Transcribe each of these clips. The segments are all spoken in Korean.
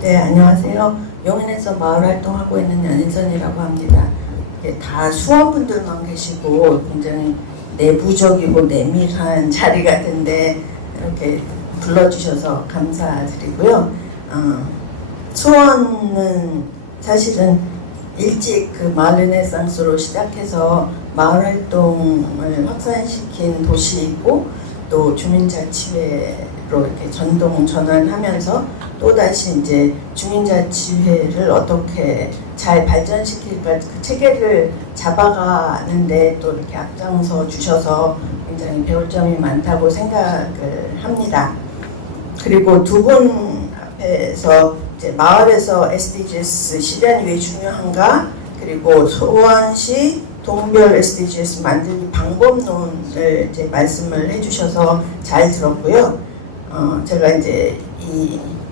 네, 안녕하세요. 용인에서 마을 활동하고 있는 연인선이라고 합니다. 다 수원분들만 계시고 굉장히 내부적이고 내밀한 자리 같은데 이렇게 불러주셔서 감사드리고요. 수원은 사실은 일찍 그 마을 르네상스로 시작해서 마을 활동을 확산시킨 도시이고 또 주민자치회로 이렇게 전환하면서 또다시 이제 주민자치회를 어떻게 잘 발전시킬까 그 체계를 잡아가는데 또 이렇게 앞장서 주셔서 굉장히 배울 점이 많다고 생각을 합니다. 그리고 두 분 앞에서 이제 마을에서 SDGs 실현이 왜 중요한가, 그리고 소원시 동별 SDGs 만들기 방법론을 이제 말씀을 해주셔서 잘 들었고요. 제가 이제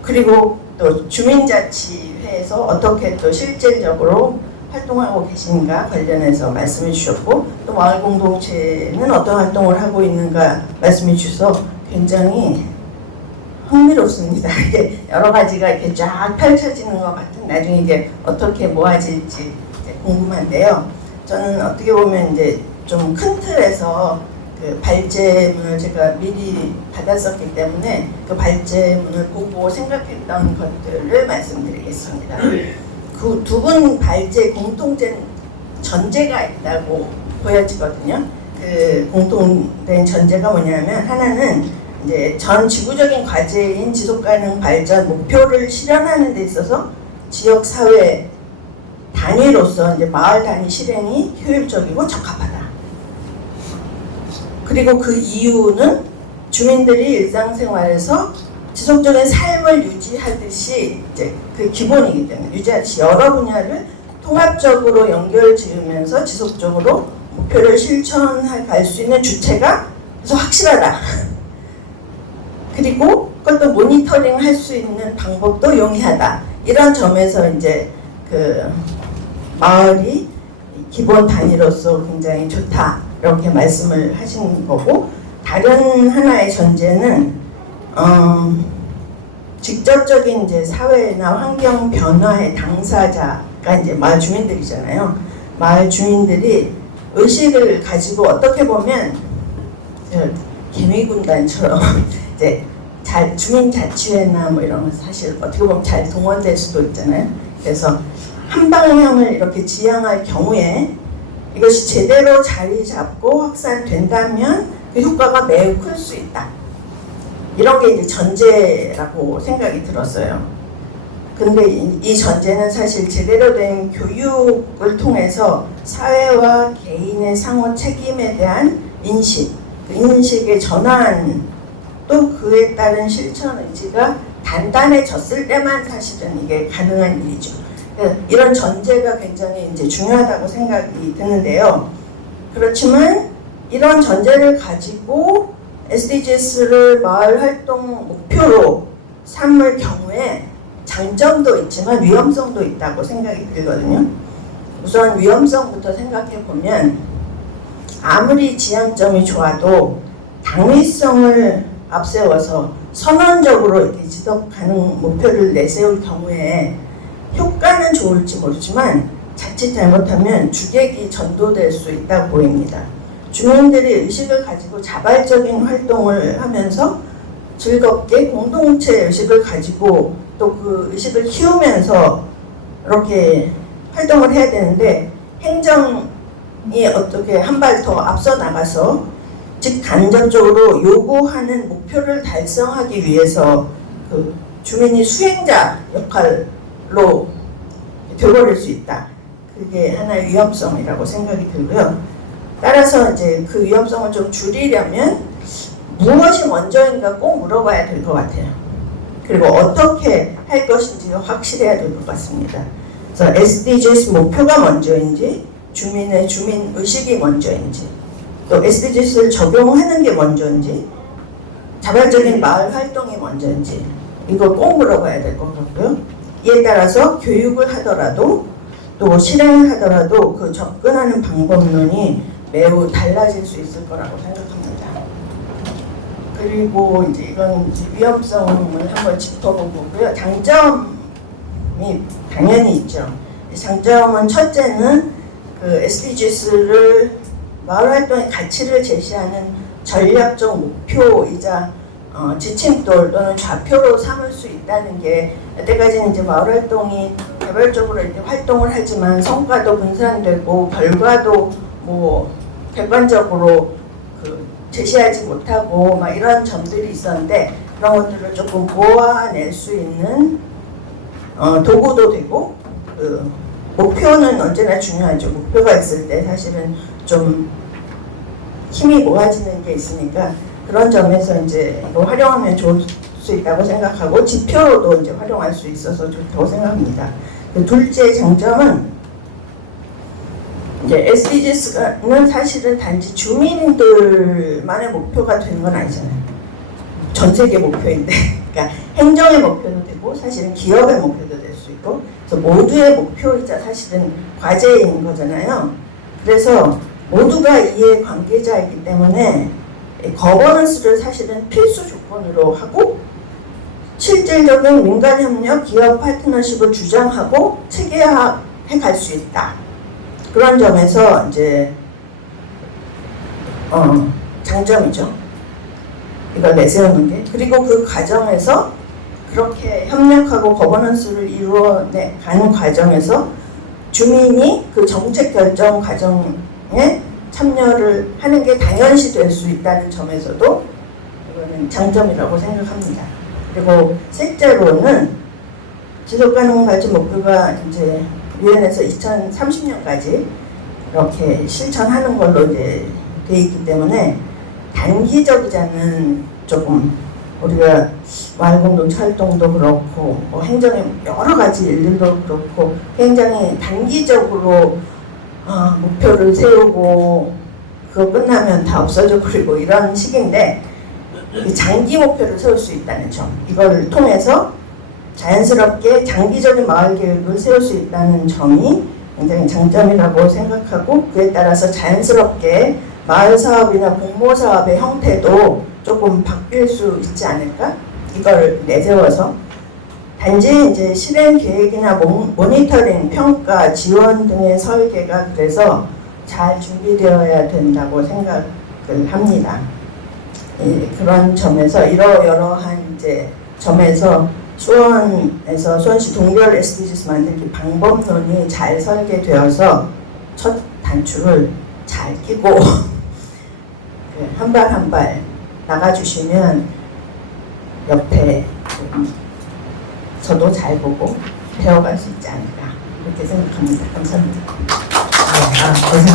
그리고 또 주민자치회에서 어떻게 또 실질적으로 활동하고 계신가 관련해서 말씀해 주셨고, 또 마을 공동체는 어떤 활동을 하고 있는가 말씀해 주셔서 굉장히 흥미롭습니다. 이게 여러 가지가 이렇게 쫙 펼쳐지는 것 같은, 나중에 이게 어떻게 모아질지 궁금한데요. 저는 어떻게 보면 이제 좀 큰 틀에서 그 발제문을 제가 미리 받았었기 때문에 그 발제문을 보고 생각했던 것들을 말씀드리겠습니다. 그 두 분 발제 공통된 전제가 있다고 보여지거든요. 그 공통된 전제가 뭐냐면, 하나는 이제 전 지구적인 과제인 지속가능 발전 목표를 실현하는 데 있어서 지역 사회 단위로서 이제 마을 단위 실행이 효율적이고 적합하다. 그리고 그 이유는 주민들이 일상생활에서 지속적인 삶을 유지하듯이 이제 그 기본이기 때문에, 유지하듯이 여러 분야를 통합적으로 연결 지으면서 지속적으로 목표를 실천해 갈 수 있는 주체가 그래서 확실하다. 그리고 그것도 모니터링 할 수 있는 방법도 용이하다. 이런 점에서 이제 그 마을이 기본 단위로서 굉장히 좋다, 이렇게 말씀을 하신 거고, 다른 하나의 전제는 직접적인 이제 사회나 환경 변화의 당사자가 이제 마을 주민들이잖아요. 마을 주민들이 의식을 가지고 어떻게 보면 개미군단처럼 이제 잘 주민자치회나 뭐 이런 거 사실 어떻게 보면 잘 동원될 수도 있잖아요. 그래서 한 방향을 이렇게 지향할 경우에 이것이 제대로 자리 잡고 확산된다면 그 효과가 매우 클 수 있다. 이런 게 이제 전제라고 생각이 들었어요. 근데 이 전제는 사실 제대로 된 교육을 통해서 사회와 개인의 상호 책임에 대한 인식, 그 인식의 전환, 또 그에 따른 실천 의지가 단단해졌을 때만 사실은 이게 가능한 일이죠. 이런 전제가 굉장히 이제 중요하다고 생각이 드는데요. 그렇지만 이런 전제를 가지고 SDGs를 마을 활동 목표로 삼을 경우에 장점도 있지만 위험성도 있다고 생각이 들거든요. 우선 위험성부터 생각해 보면, 아무리 지향점이 좋아도 당위성을 앞세워서 선언적으로 이렇게 지속 가능 목표를 내세울 경우에 효과는 좋을지 모르지만 자칫 잘못하면 주객이 전도될 수 있다고 보입니다. 주민들이 의식을 가지고 자발적인 활동을 하면서 즐겁게 공동체 의식을 가지고 또 그 의식을 키우면서 이렇게 활동을 해야 되는데, 행정이 어떻게 한 발 더 앞서 나가서 즉 간접적으로 요구하는 목표를 달성하기 위해서 그 주민이 수행자 역할로 되어버릴 수 있다. 그게 하나의 위험성이라고 생각이 들고요. 따라서 이제 그 위험성을 좀 줄이려면 무엇이 먼저인가 꼭 물어봐야 될 것 같아요. 그리고 어떻게 할 것인지가 확실해야 될 것 같습니다. 그래서 SDGs 목표가 먼저인지, 주민의 주민 의식이 먼저인지, 또 SDGs를 적용하는 게 먼저인지, 자발적인 마을 활동이 먼저인지, 이걸 꼭 물어봐야 될 것 같고요. 이에 따라서 교육을 하더라도 또 실행을 하더라도 그 접근하는 방법론이 매우 달라질 수 있을 거라고 생각합니다. 그리고 이제 이건 위험성을 한번 짚어보고요. 장점은 장점이 당연히 있죠. 장점은 첫째는 그 SDGs를 마을 활동의 가치를 제시하는 전략적 목표이자 지침돌 또는 좌표로 삼을 수 있다는 게, 여태까지는 이제 마을 활동이 개별적으로 이렇게 활동을 하지만 성과도 분산되고 결과도 뭐 객관적으로 그 제시하지 못하고 막 이런 점들이 있었는데, 그런 것들을 조금 모아낼 수 있는 도구도 되고, 그 목표는 언제나 중요하죠. 목표가 있을 때 사실은 좀 힘이 모아지는 게 있으니까 그런 점에서 이제 이거 활용하면 좋을 수 있다고 생각하고, 지표로도 이제 활용할 수 있어서 좋다고 생각합니다. 그 둘째 장점은 이제 SDGs는 사실은 단지 주민들만의 목표가 되는 건 아니잖아요. 전 세계 목표인데, 그러니까 행정의 목표도 되고 사실은 기업의 목표도 될 수 있고, 그래서 모두의 목표이자 사실은 과제인 거잖아요. 그래서 모두가 이해 관계자이기 때문에 거버넌스를 사실은 필수 조건으로 하고, 실질적인 민간 협력, 기업 파트너십을 주장하고 체계화해 갈 수 있다. 그런 점에서 이제 장점이죠. 이걸 내세우는 게. 그리고 그 과정에서 그렇게 협력하고 거버넌스를 이루어가는 과정에서 주민이 그 정책 결정 과정에 참여를 하는 게 당연시 될 수 있다는 점에서도 이거는 장점이라고 생각합니다. 그리고 셋째로는 지속가능 발전 목표가 이제 유엔에서 2030년까지 이렇게 실천하는 걸로 이제 돼 있기 때문에 단기적이지 않은, 조금 우리가 마을공동체 활동도 그렇고 뭐 행정의 여러 가지 일들도 그렇고 굉장히 단기적으로 목표를 세우고 그거 끝나면 다 없어져 버리고 이런 식인데, 장기 목표를 세울 수 있다는 점, 이걸 통해서 자연스럽게 장기적인 마을 계획을 세울 수 있다는 점이 굉장히 장점이라고 생각하고, 그에 따라서 자연스럽게 마을 사업이나 공모 사업의 형태도 조금 바뀔 수 있지 않을까? 이걸 내세워서 단지 이제 실행 계획이나 모니터링, 평가, 지원 등의 설계가 그래서 잘 준비되어야 된다고 생각을 합니다. 그런 점에서 이러여러한 이제 점에서 수원시 동별 SDGs 만들기 방법론이 잘 설계되어서 첫 단추를 잘 끼고 한 발 한 발 나가주시면 옆에 저도 잘 보고 배워갈 수 있지 않을까, 그렇게 생각합니다. 감사합니다. 고생하셨습니다.